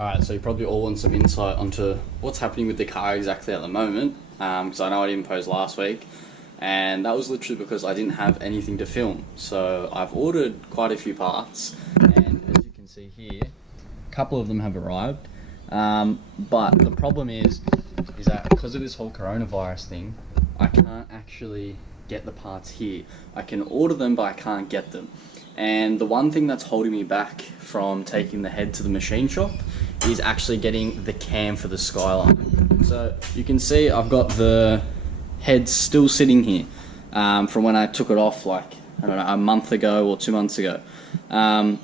Alright, so you probably all want some insight onto what's happening with the car exactly at the moment, because I know I didn't post last week, and that was literally because I didn't have anything to film. So I've ordered quite a few parts, and as you can see here, a couple of them have arrived, but the problem is that because of this whole coronavirus thing, I can't actually get the parts here. I can order them, but I can't get them. And the one thing that's holding me back from taking the head to the machine shop is actually getting the cam for the Skyline. So you can see I've got the head still sitting here from when I took it off, like, I don't know, a month ago or 2 months ago. The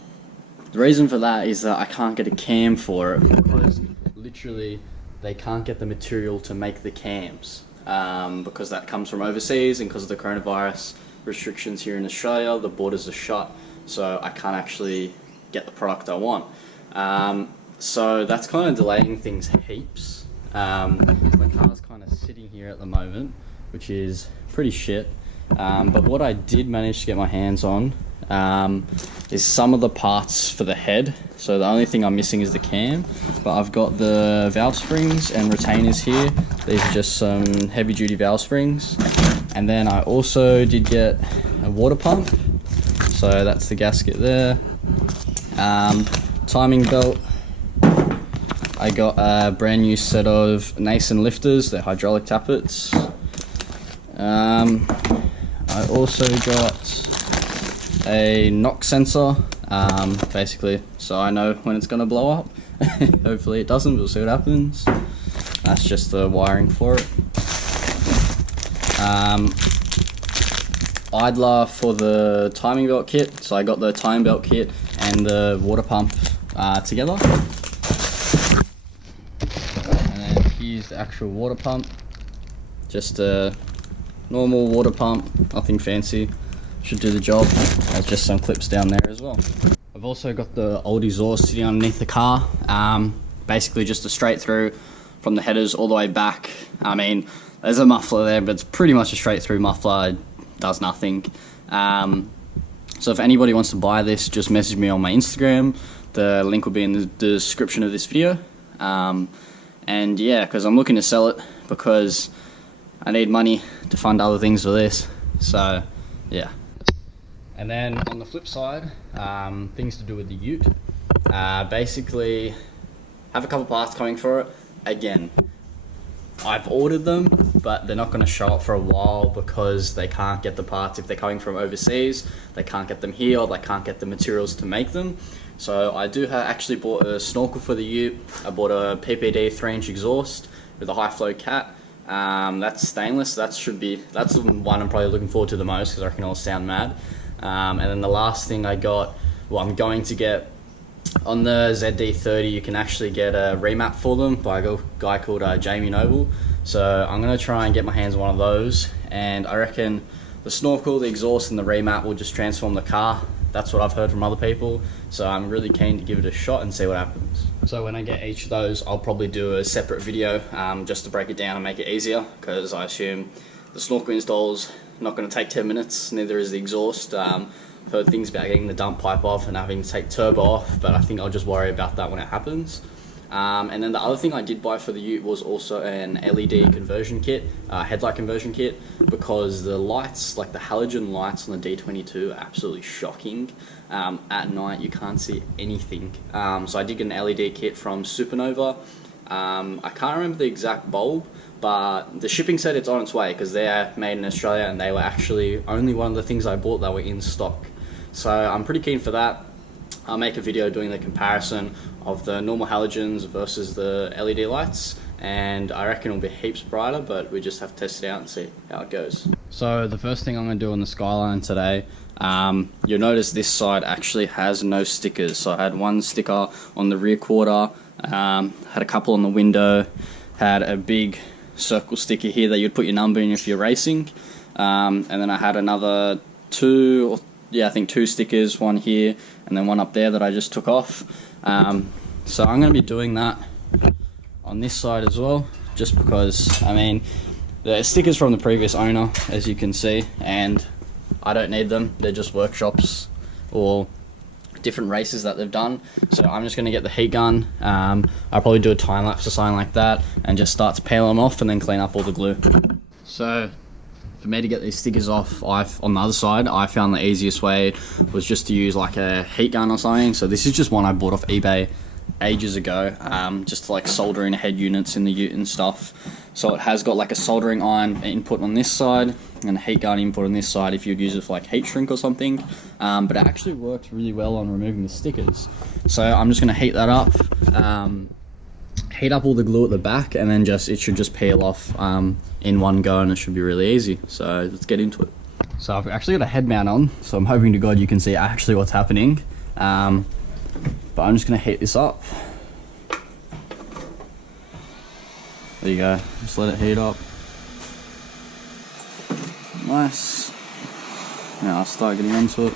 reason for that is that I can't get a cam for it because literally they can't get the material to make the cams, because that comes from overseas, and because of the coronavirus restrictions here in Australia, the borders are shut, so I can't actually get the product I want. So that's kind of delaying things heaps. My car's kind of sitting here at the moment, which is pretty shit. But what I did manage to get my hands on is some of the parts for the head. So the only thing I'm missing is the cam, but I've got the valve springs and retainers here. These are just some heavy duty valve springs. And then I also did get a water pump. So that's the gasket there. Timing belt. I got a brand new set of Nason lifters, they're hydraulic tappets. I also got a knock sensor, basically, so I know when it's going to blow up. Hopefully it doesn't, we'll see what happens. That's just the wiring for it. Idler for the timing belt kit, so I got the timing belt kit and the water pump together. And then here's the actual water pump, just a normal water pump, nothing fancy, should do the job. There's just some clips down there as well. I've also got the old exhaust sitting underneath the car, basically just a straight through from the headers all the way back. I mean, there's a muffler there, but it's pretty much a straight through muffler, it does nothing. So if anybody wants to buy this, just message me on my Instagram. The link will be in the description of this video. And yeah, because I'm looking to sell it because I need money to fund other things for this. So yeah. And then on the flip side, things to do with the ute. Basically, have a couple parts coming for it. Again, I've ordered them, but they're not going to show up for a while because they can't get the parts. If they're coming from overseas, they can't get them here, or they can't get the materials to make them. So I do actually bought a snorkel for the ute. I bought a PPD 3-inch exhaust with a high flow cat. That's stainless. That's the one I'm probably looking forward to the most because I reckon it'll sound mad. And then the last thing I got, well, I'm going to get on the ZD30. You can actually get a remap for them by a guy called Jamie Noble. So I'm going to try and get my hands on one of those, and I reckon the snorkel, the exhaust and the remap will just transform the car. That's what I've heard from other people, so I'm really keen to give it a shot and see what happens. So when I get each of those, I'll probably do a separate video just to break it down and make it easier, because I assume the snorkel install's not going to take 10 minutes, neither is the exhaust. I've heard things about getting the dump pipe off and having to take turbo off, but I think I'll just worry about that when it happens. And then the other thing I did buy for the ute was also an LED conversion kit, headlight conversion kit, because the lights, like the halogen lights on the D22, are absolutely shocking. At night you can't see anything. So I did get an LED kit from Supernova. I can't remember the exact bulb, but the shipping said it's on its way because they're made in Australia, and they were actually only one of the things I bought that were in stock. So I'm pretty keen for that. I'll make a video doing the comparison of the normal halogens versus the LED lights, and I reckon it'll be heaps brighter, but we just have to test it out and see how it goes. So the first thing I'm going to do on the Skyline today, you'll notice this side actually has no stickers. So I had one sticker on the rear quarter, had a couple on the window, had a big circle sticker here that you'd put your number in if you're racing, and then I had another two stickers, one here and then one up there that I just took off. So I'm going to be doing that on this side as well, just because, I mean, the stickers from the previous owner, as you can see, and I don't need them. They're just workshops or different races that they've done. So I'm just going to get the heat gun. I'll probably do a time lapse or something like that and just start to peel them off and then clean up all the glue. So for me to get these stickers off, on the other side, I found the easiest way was just to use like a heat gun or something. So this is just one I bought off eBay ages ago, just like soldering head units in the ute and stuff. So it has got like a soldering iron input on this side and a heat gun input on this side if you'd use it for like heat shrink or something. But it actually works really well on removing the stickers. So I'm just going to heat that up, heat up all the glue at the back, and then it should just peel off in one go, and it should be really easy. So let's get into it. So I've actually got a head mount on, so I'm hoping to God you can see actually what's happening. But I'm just going to heat this up. There you go, just let it heat up. Nice. Now I'll start getting onto it.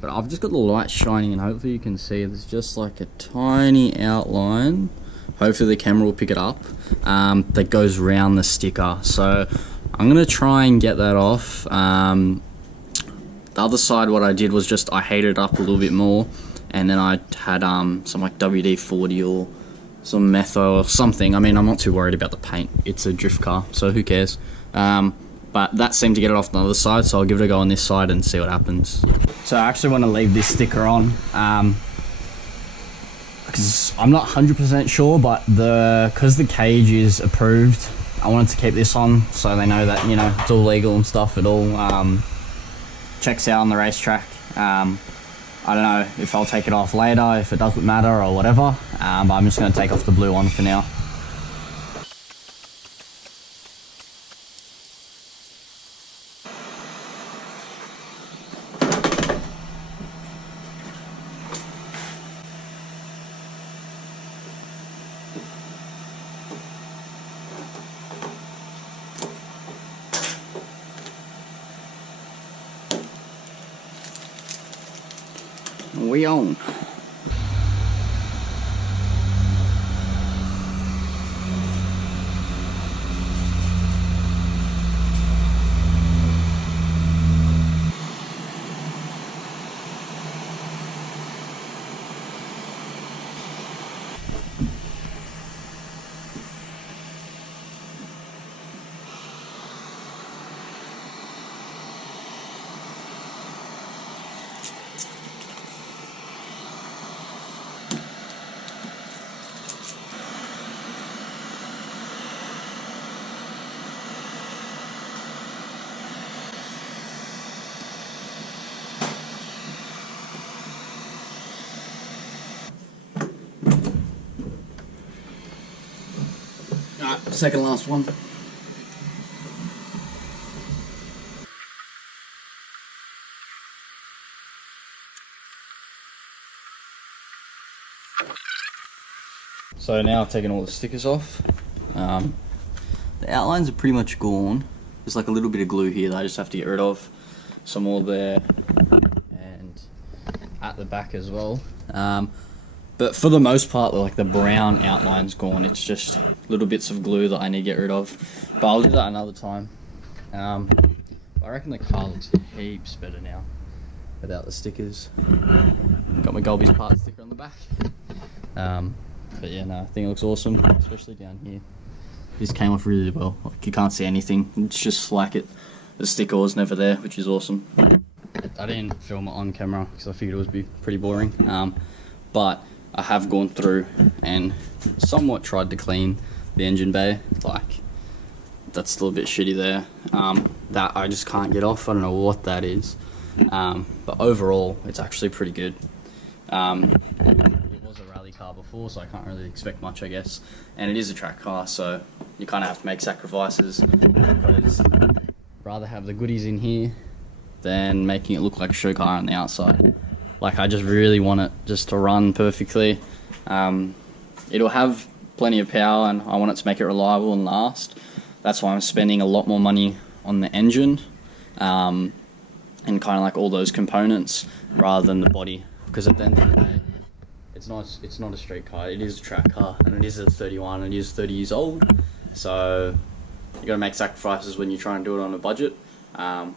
But I've just got the light shining and hopefully you can see there's just like a tiny outline. Hopefully the camera will pick it up, that goes around the sticker. So I'm going to try and get that off. The other side, what I did was just I heated it up a little bit more, and then I had some like WD-40 or some metho or something. I mean, I'm not too worried about the paint. It's a drift car, so who cares? But that seemed to get it off the other side, so I'll give it a go on this side and see what happens. So I actually want to leave this sticker on, because I'm not 100% sure, but because the cage is approved, I wanted to keep this on so they know that, you know, it's all legal and stuff. It all checks out on the racetrack. I don't know if I'll take it off later, if it doesn't matter or whatever, but I'm just going to take off the blue one for now. We own. Second last one. So now I've taken all the stickers off. The outlines are pretty much gone. There's like a little bit of glue here that I just have to get rid of. Some more there and at the back as well. But for the most part, like the brown outline's gone. It's just little bits of glue that I need to get rid of. But I'll do that another time. I reckon the car looks heaps better now without the stickers. Got my Golby's part sticker on the back. But yeah, no, I think it looks awesome, especially down here. This came off really well. Like, you can't see anything. It's just like the sticker was never there, which is awesome. I didn't film it on camera because I figured it would be pretty boring. But I have gone through and somewhat tried to clean the engine bay. Like, that's still a bit shitty there. That I just can't get off. I don't know what that is. But overall, it's actually pretty good. It was a rally car before, so I can't really expect much, I guess. And it is a track car, so you kind of have to make sacrifices. Because I'd rather have the goodies in here than making it look like a show car on the outside. Like, I just really want it just to run perfectly. It'll have plenty of power, and I want it to make it reliable and last. That's why I'm spending a lot more money on the engine. and kind of like all those components rather than the body, because at the end of the day, it's not a street car, it is a track car, and it is a 31, and it is 30 years old, so you gotta make sacrifices when you try and do it on a budget.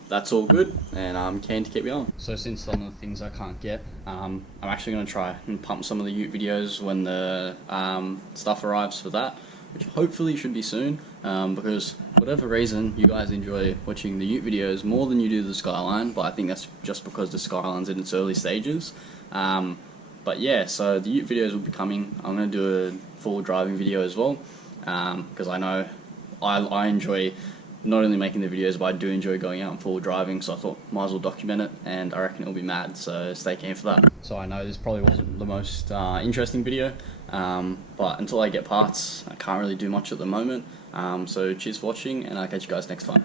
That's all good, and I'm keen to keep going. So since some of the things I can't get, I'm actually going to try and pump some of the ute videos when the stuff arrives for that, which hopefully should be soon, because for whatever reason you guys enjoy watching the ute videos more than you do the Skyline, but I think that's just because the Skyline's in its early stages. But yeah, so the ute videos will be coming. I'm going to do a full driving video as well, because I know I enjoy not only making the videos, but I do enjoy going out and full driving, so I thought might as well document it, and I reckon it'll be mad, so stay keen for that. So I know this probably wasn't the most interesting video, but until I get parts, I can't really do much at the moment, so cheers for watching, and I'll catch you guys next time.